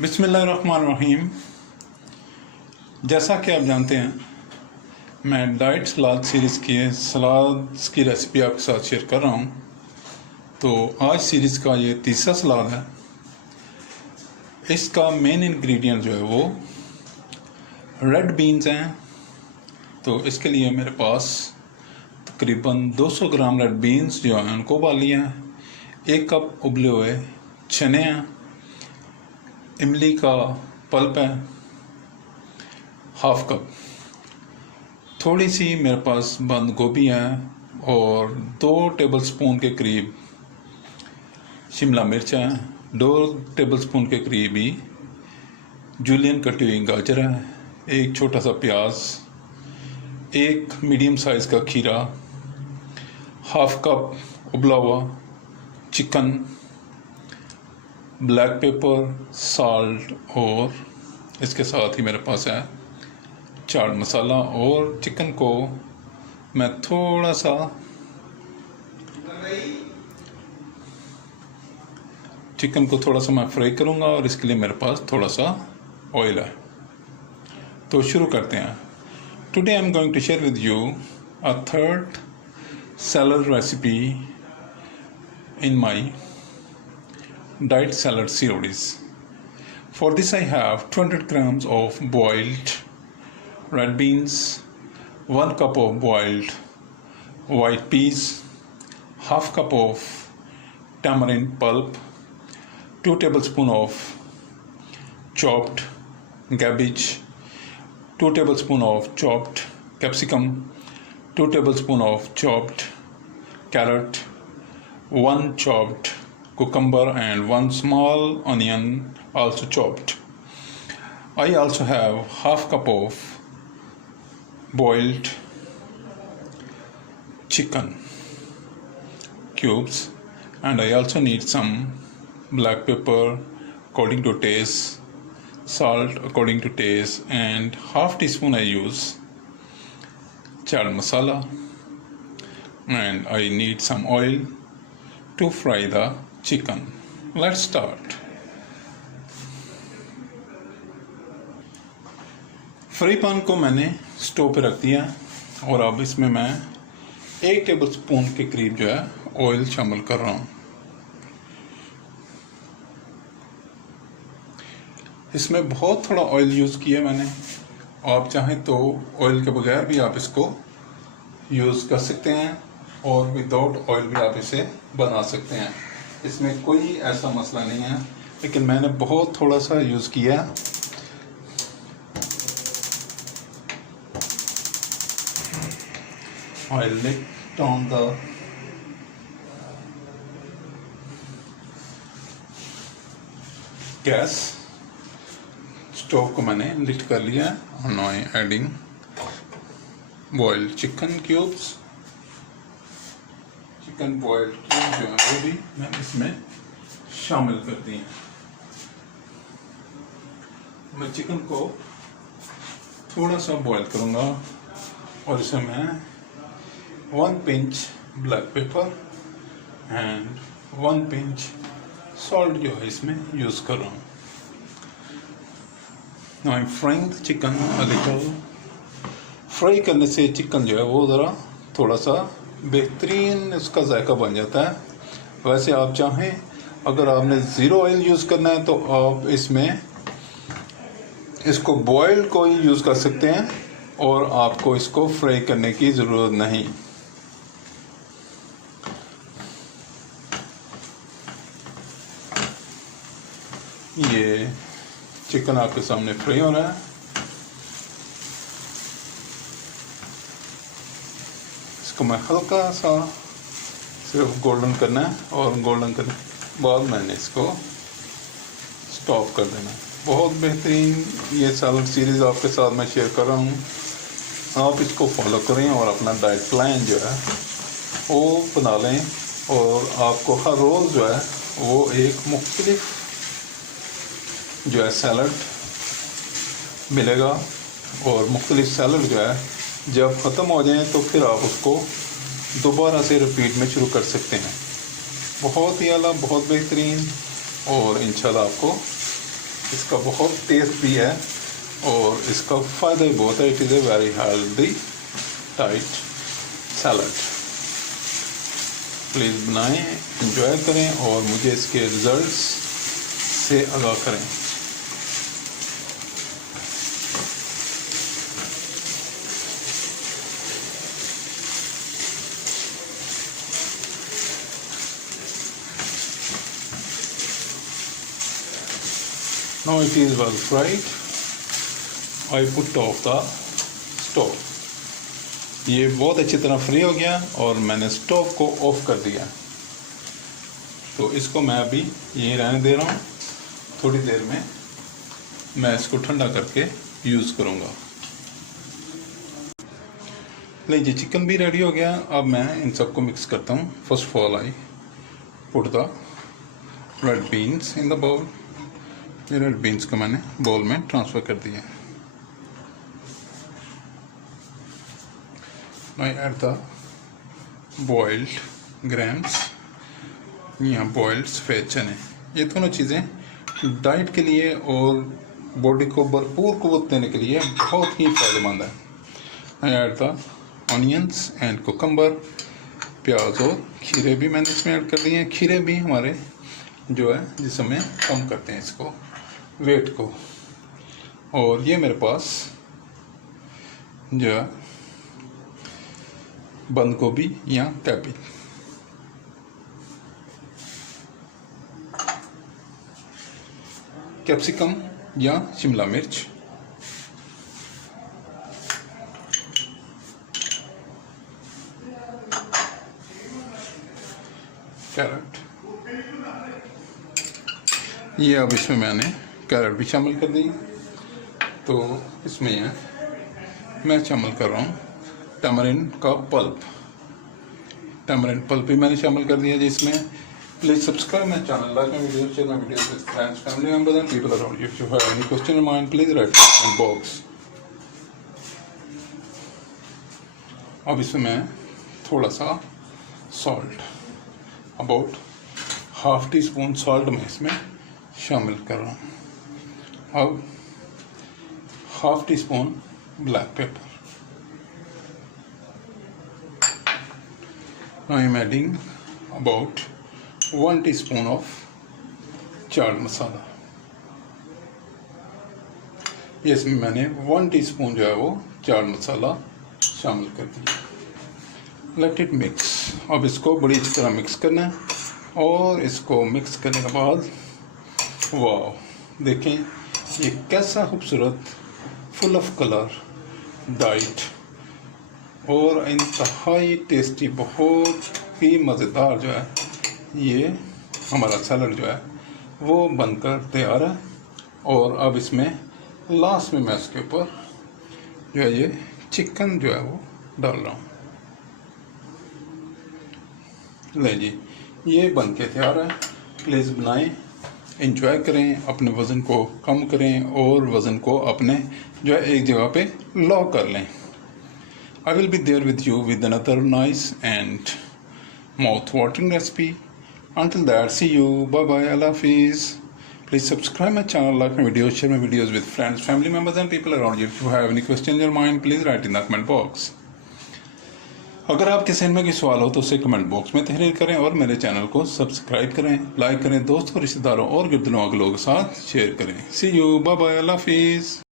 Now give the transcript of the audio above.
बिस्मिल्लाहिर्रहमानिर्रहीम। जैसा कि आप जानते हैं, मैं डाइट सलाद सीरीज़ की सलाद की रेसिपी आपके साथ शेयर कर रहा हूँ। तो आज सीरीज़ का ये तीसरा सलाद है। इसका मेन इंग्रेडिएंट जो है वो रेड बीन्स हैं। तो इसके लिए मेरे पास तकरीबन 200 ग्राम रेड बीन्स जो हैं उनको उबाल लिया है। 1 कप उबले हुए चने हैं, इमली का पल्प है, हाफ कप, थोड़ी सी मेरे पास बंद गोभी है और 2 टेबलस्पून के करीब शिमला मिर्च है, 2 टेबलस्पून के करीब ही जूलियन कटी हुई गाजर है, 1 छोटा सा प्याज, 1 मीडियम साइज़ का खीरा, हाफ कप उबला हुआ चिकन, ब्लैक पेपर, साल्ट और इसके साथ ही मेरे पास है चाट मसाला। और चिकन को मैं थोड़ा सा मैं फ्राई करूँगा और इसके लिए मेरे पास थोड़ा सा ऑयल है। तो शुरू करते हैं। Today I am going to share with you a third salad recipe in my diet salad series. For this I have 200 grams of boiled red beans, 1 cup of boiled white peas, half cup of tamarind pulp, 2 tablespoons of chopped cabbage, 2 tablespoons of chopped capsicum, 2 tablespoons of chopped carrot, 1 chopped cucumber and 1 small onion also chopped. I also have half cup of boiled chicken cubes, and I also need some black pepper according to taste, salt according to taste, and half teaspoon I use chaat masala, and I need some oil to fry the chicken. Let's start. Fry pan को मैंने stove पे रख दिया और अब इसमें मैं 1 tablespoon के करीब जो है ऑयल शामिल कर रहा हूँ। इसमें बहुत थोड़ा ऑयल यूज़ किया मैंने। आप चाहें तो ऑयल के बगैर भी आप इसको यूज़ कर सकते हैं और विदाउट ऑयल भी आप इसे बना सकते हैं। इसमें कोई ऐसा मसला नहीं है, लेकिन मैंने बहुत थोड़ा सा यूज़ किया। I'll let on the gas. Stove को मैंने लिट कर लिया और now I adding boiled chicken cubes. Chicken boiled cube जो है वो भी मैंने इसमें शामिल कर दिए। मैं चिकन को थोड़ा सा बॉईल करूँगा और इसे मैं 1 pinch black pepper and 1 pinch salt जो है इसमें यूज़ कर रहा हूँ। Now I am frying the chicken a little. Fry करने से चिकन जो है वो ज़रा थोड़ा सा बेहतरीन उसका जायका बन जाता है। वैसे आप चाहें, अगर आपने ज़ीरो ऑयल यूज़ करना है तो आप इसको बॉइल्ड को ही यूज़ कर सकते हैं और आपको इसको फ्राई करने की ज़रूरत नहीं। ये चिकन आपके सामने फ्राई हो रहा है। इसको मैं हल्का सा सिर्फ गोल्डन करना है और गोल्डन करने के बाद मैंने इसको स्टॉप कर देना है। बहुत बेहतरीन ये सैलड सीरीज़ आपके साथ मैं शेयर कर रहा हूँ। आप इसको फॉलो करें और अपना डाइट प्लान जो है वो बना लें और आपको हर रोज़ जो है वो एक मुख्तलिफ जो है सैलड मिलेगा और मुख्तलिफ सैलड जो है जब ख़त्म हो जाए तो फिर आप उसको दोबारा से रिपीट में शुरू कर सकते हैं। बहुत ही आला, बहुत बेहतरीन और इंशाल्लाह आपको इसका बहुत टेस्ट भी है और इसका फ़ायदा भी बहुत है। It is a very healthy tight salad. Please बनाएं, एंजॉय करें और मुझे इसके रिज़ल्ट्स से आगाह करें। Now it is well fried. I put off the stove. ये बहुत अच्छी तरह फ्री हो गया और मैंने स्टोव को ऑफ कर दिया। तो इसको मैं अभी यहीं रहने दे रहा हूँ। थोड़ी देर में मैं इसको ठंडा करके यूज़ करूँगा। लीजिए चिकन भी रेडी हो गया। अब मैं इन सबको मिक्स करता हूँ। First of all I put the red beans in the bowl. ये रेड बीन्स को मैंने बाउल में ट्रांसफ़र कर दिया। I add the boiled grams या boiled सफ़ेद चने। ये दोनों चीज़ें डाइट के लिए और बॉडी को भरपूर क़ुव्वत देने के लिए बहुत ही फ़ायदेमंद है। I add the onions and cucumber, प्याज और खीरे भी मैंने इसमें ऐड कर दिए हैं। खीरे भी हमारे जो है जिसमें कम करते हैं इसको वेट को। और ये मेरे पास जो है बंद गोभी या कैबेज। कैप्सिकम या शिमला मिर्च, कैरेट। ये अब इसमें मैंने कैरेट भी शामिल कर दी। तो इसमें मैं शामिल कर रहा हूँ टैमरिन का पल्प। टैमरिन पल्प भी मैंने शामिल कर दिया जिसमें। Please subscribe my channel, like my video, share my videos with friends, family members and people around you. If you have any question in mind please right in box. अब इसमें मैं थोड़ा सा salt, about half tea spoon salt मैं इसमें शामिल कर रहा हूँ। अब half tea spoon black pepper. Now I am adding about 1 teaspoon of chaat masala. ये इसमें मैंने 1 टीस्पून जो है वो चाट मसाला शामिल कर दिया। Let it mix. अब इसको बड़ी अच्छी तरह मिक्स करना है और इसको मिक्स करने के बाद वाह देखें ये कैसा खूबसूरत फुल ऑफ कलर डाइट और इंतहाई टेस्टी, बहुत ही मज़ेदार जो है ये हमारा सैलड जो है वो बनकर तैयार है। और अब इसमें लास्ट में मैं इसके ऊपर जो है ये चिकन जो है वो डाल रहा हूँ। ले जी ये बन के तैयार है। प्लीज़ बनाएं, एंजॉय करें, अपने वज़न को कम करें और वज़न को अपने जो है एक जगह पे लॉक कर लें। I will be there with you with another nice and mouth-watering recipe. Until that, see you. Bye bye. Allah Hafiz. Please subscribe my channel, like my videos, share my videos with friends, family members, and people around you. If you have any question in your mind, please write in the comment box. अगर आपके सहन में कोई सवाल हो तो उसे comment box में तहरीर करें और मेरे चैनल को सब्सक्राइब करें, लाइक करें, दोस्तों, रिश्तेदारों और गिरदलों के लोगों के साथ शेयर करें। सी यू, बाय बाय, अल्लाह हाफिज़।